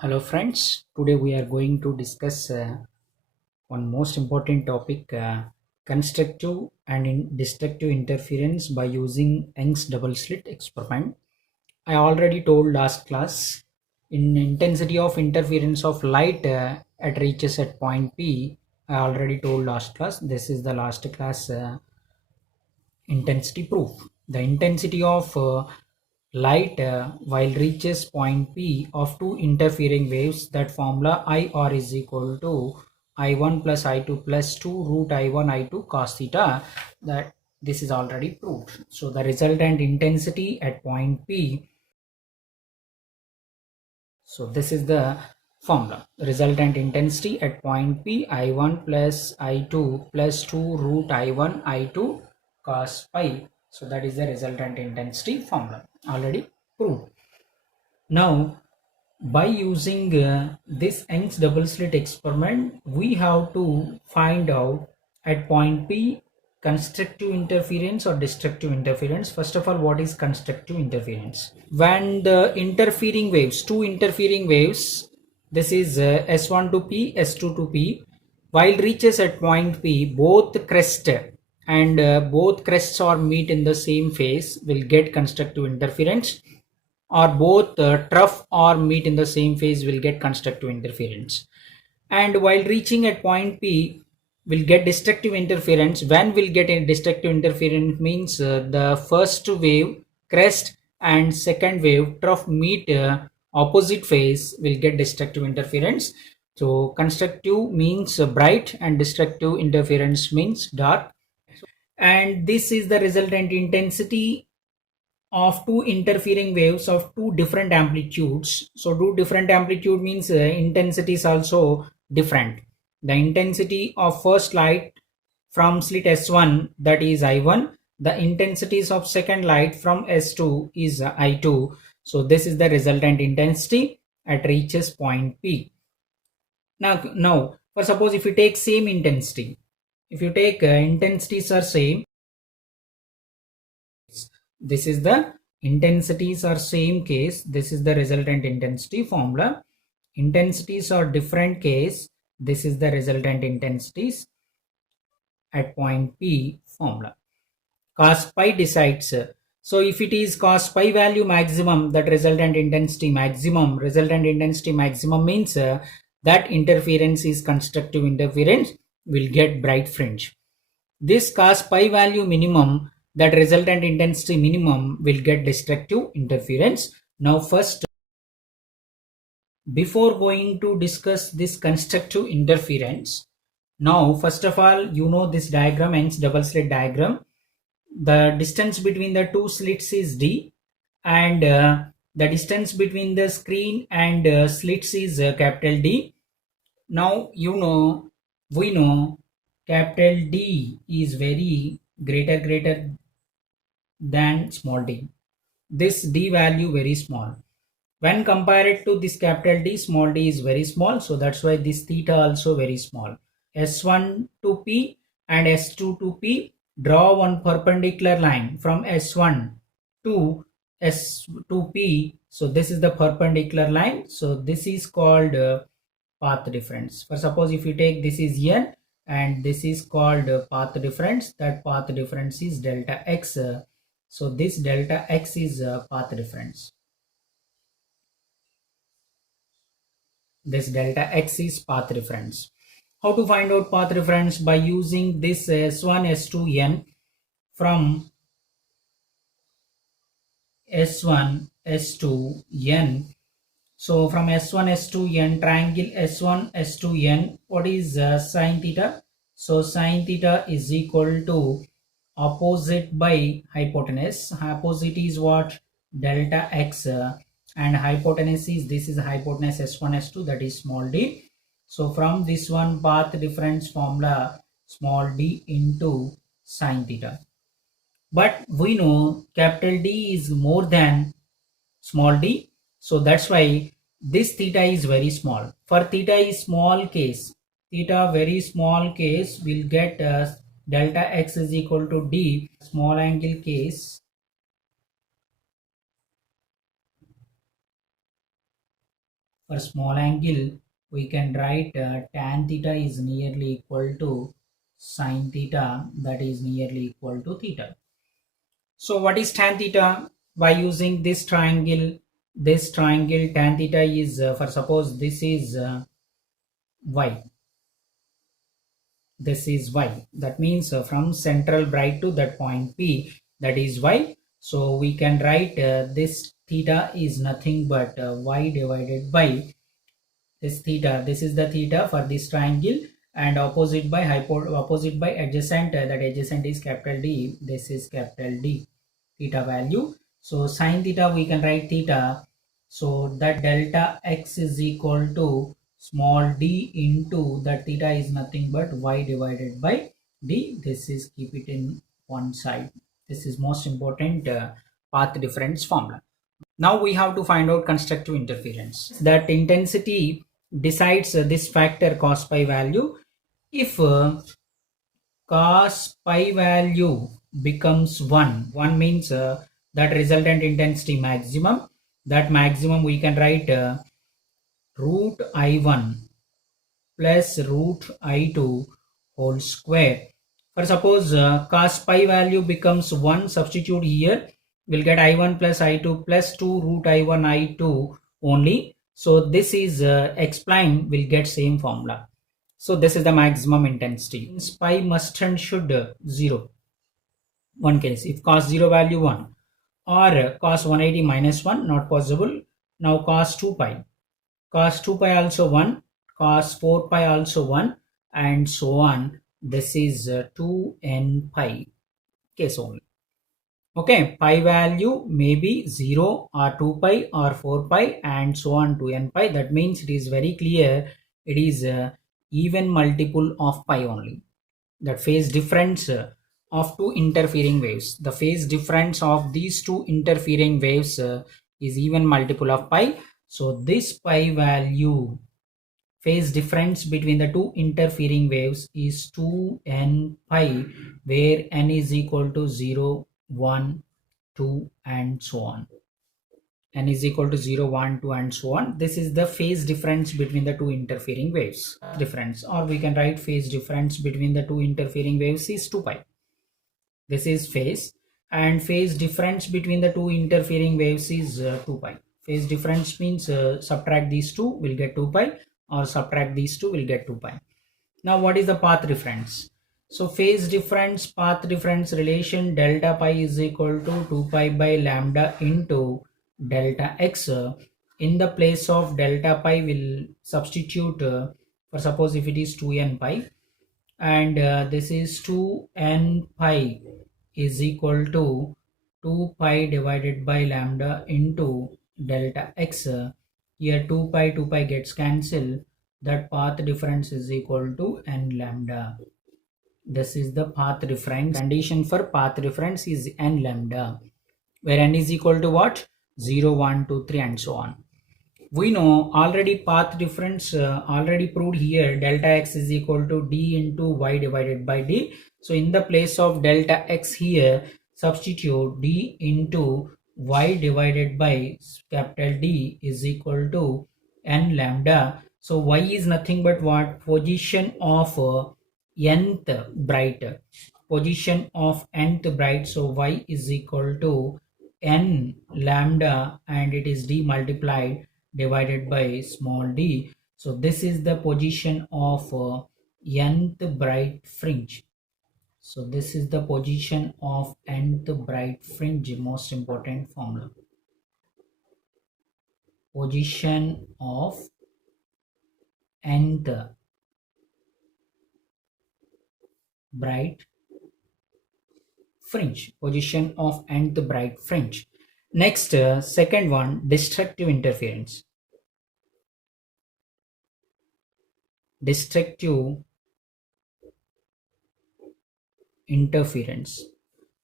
Hello friends, today we are going to discuss one most important topic, constructive and destructive interference by using Young's double slit experiment. I already told last class in intensity of interference of light at reaches at point P. I already told last class. This is the last class intensity proof. The intensity of light while reaches point P of two interfering waves, that formula IR is equal to I1 plus I2 plus 2 root I1 I2 cos theta, that this is already proved. So the resultant intensity at point P, so this is the formula. Resultant intensity at point P, I1 plus I2 plus 2 root I1 I2 cos pi. So that is the resultant intensity formula, already proved. Now by using this Young's double slit experiment, we have to find out at point P constructive interference or destructive interference. First of all, what is constructive interference? When the interfering waves, two interfering waves, this is S1 to P, S2 to P, while reaches at point P, both crest and both crests or meet in the same phase will get constructive interference, or both trough or meet in the same phase will get constructive interference. And while reaching at point P will get destructive interference. When will get a destructive interference means the first wave crest and second wave trough meet opposite phase will get destructive interference. So constructive means bright and destructive interference means dark. And this is the resultant intensity of two interfering waves of two different amplitudes. So two different amplitude means intensity is also different. The intensity of first light from slit S1, that is I1. The intensities of second light from S2 is I2. So this is the resultant intensity at reaches point P. Now for suppose if you take same intensity, if you take intensities are same, this is the intensities are same case, this is the resultant intensity formula. Intensities are different case, this is the resultant intensities at point P formula. Cos pi decides, so if it is cos pi value maximum, that resultant intensity maximum, resultant intensity maximum means that interference is constructive interference, will get bright fringe. This cos pi value minimum, that resultant intensity minimum, will get destructive interference. Now first, before going to discuss this constructive interference, now first of all, you know this diagram, Young's double slit diagram. The distance between the two slits is D, and the distance between the screen and slits is capital D. Now we know capital D is very greater than small d. This d value very small. When compared to this capital D, small d is very small. So that's why this theta also very small. S1 to P and S2 to P, draw one perpendicular line from S1 to S to P. So this is the perpendicular line. So this is called path difference. For suppose if you take this is N and this is called path difference, that path difference is delta x. So this delta x is path difference. This delta x is path difference. How to find out path difference? By using this S1 S2 N from S1 S2 N. So from S1 S2 N, triangle S1 S2 N, what is sine theta? So sine theta is equal to opposite by hypotenuse. Opposite is what? Delta x, and hypotenuse is, this is hypotenuse S1 S2, that is small d. So from this one, path difference formula, small d into sine theta. But we know capital D is more than small d, so that's why this theta is very small. For theta is small case, theta very small case, will get delta x is equal to d. Small angle case, For small angle, we can write tan theta is nearly equal to sine theta, that is nearly equal to theta. So what is tan theta? By using this triangle tan theta is for suppose this is y, this is y, that means from central bright to that point P, that is y. So we can write this theta is nothing but y divided by this theta. This is the theta for this triangle, and opposite by adjacent, that adjacent is capital D, this is capital D, theta value. So sine theta we can write theta, so that delta x is equal to small d into that theta is nothing but y divided by d. This is, keep it in one side. This is most important path difference formula. Now we have to find out constructive interference. That intensity decides this factor cos pi value. If cos pi value becomes 1 means that resultant intensity maximum. That maximum we can write root I1 plus root I2 whole square. For suppose cos pi value becomes 1, substitute here, we'll get I1 plus I2 plus 2 root I1 I2 only. So this is explained, we'll get same formula. So this is the maximum intensity. Pi must and should 0. One case, if cos 0 value 1 or cos 180 minus 1, not possible. Now cos 2 pi. Cos 2 pi also 1, cos 4 pi also 1, and so on. This is 2n pi case only. Okay, pi value may be 0 or 2 pi or 4 pi and so on to n pi. That means it is very clear it is even multiple of pi only. That phase difference of two interfering waves. The phase difference of these two interfering waves is even multiple of pi. So this pi value, phase difference between the two interfering waves is 2n pi, where n is equal to 0, 1, 2 and so on. N is equal to 0, 1, 2 and so on. This is the phase difference between the two interfering waves difference, or we can write phase difference between the two interfering waves is 2 pi. This is phase, and phase difference between the two interfering waves is 2 pi. Phase difference means subtract these two, will get 2 pi, or subtract these two, will get 2 pi. Now what is the path difference? So phase difference, path difference relation, delta pi is equal to 2 pi by lambda into delta x. In the place of delta pi will substitute for suppose if it is 2n pi, and this is 2n pi is equal to 2 pi divided by lambda into delta x. Here 2 pi gets cancelled, that path difference is equal to n lambda. This is the path difference. Condition for path difference is n lambda, where n is equal to what? 0, 1, 2, 3 and so on. We know already path difference already proved here, delta x is equal to d into y divided by d. So in the place of delta x here, substitute d into y divided by capital D is equal to n lambda. So y is nothing but what? Position of nth bright. Position of nth bright. So y is equal to n lambda, and it is d multiplied divided by small d. So this is the position of nth bright fringe. So this is the position of nth bright fringe, most important formula. Position of nth bright fringe. Position of nth bright fringe. Next, second one, destructive interference. Destructive interference.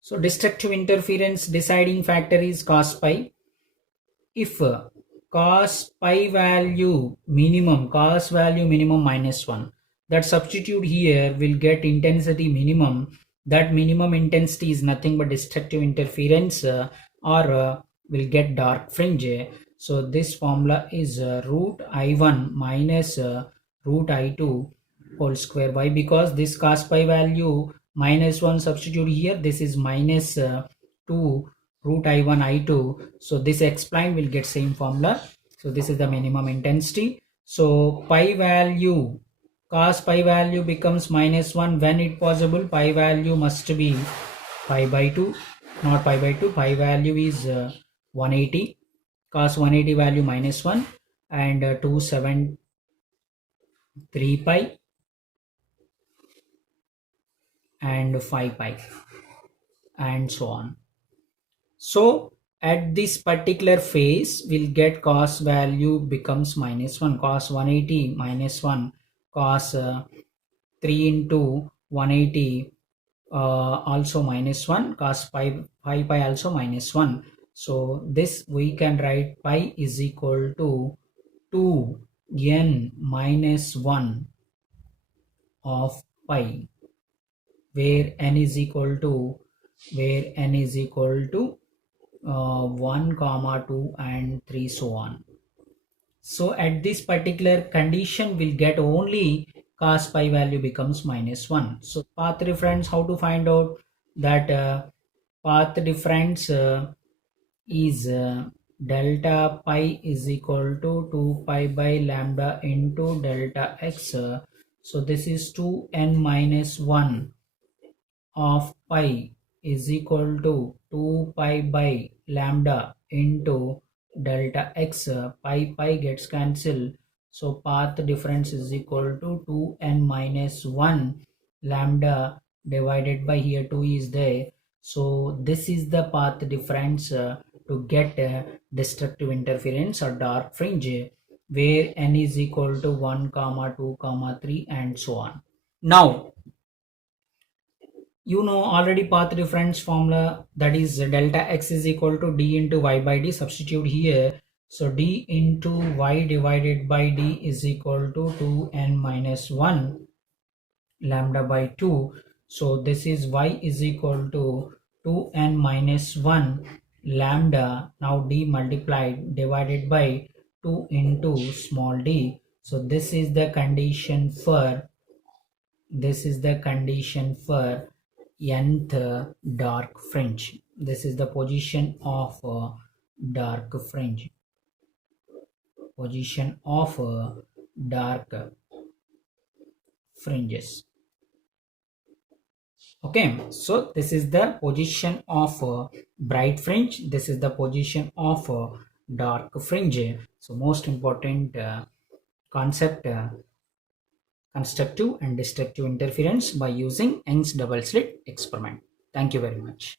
So destructive interference deciding factor is cos pi. If cos pi value minimum, cos value minimum minus 1, that substitute here will get intensity minimum. That minimum intensity is nothing but destructive interference, or will get dark fringe. So this formula is root I1 minus root I2 whole square. Why? Because this cos pi value minus 1 substitute here, this is minus 2 root I1 I2. So this explained will get same formula. So this is the minimum intensity. So pi value, cos pi value becomes minus 1 when it possible. Pi value must be pi by 2, not pi by 2. Pi value is 180. Cos 180 value minus 1 and 273 pi and 5 pi and so on. So at this particular phase we'll get cos value becomes minus 1, cos 180 minus 1, cos 3 into 180 also minus 1, cos pi also minus 1. So this we can write pi is equal to 2n minus 1 of pi, where n is equal to 1 comma 2 and 3 so on. So at this particular condition we'll get only cos pi value becomes minus 1. So path difference, how to find out that path difference is delta pi is equal to 2 pi by lambda into delta x. So this is 2n minus 1 of pi is equal to 2 pi by lambda into delta x. Pi gets cancelled, so path difference is equal to 2n minus 1 lambda divided by here 2 is there. So this is the path difference to get destructive interference or dark fringe, where n is equal to 1 comma 2 comma 3 and so on. Now you know already path difference formula, that is delta x is equal to d into y by d. Substitute here, so d into y divided by d is equal to 2n minus 1 lambda by 2. So this is y is equal to 2n minus 1 lambda, now d multiplied divided by 2 into small d. So this is the condition for nth dark fringe. This is the position of dark fringe, dark fringes. Okay, so this is the position of bright fringe, this is the position of dark fringe. So most important concept, constructive and destructive interference by using Young's double slit experiment. Thank you very much.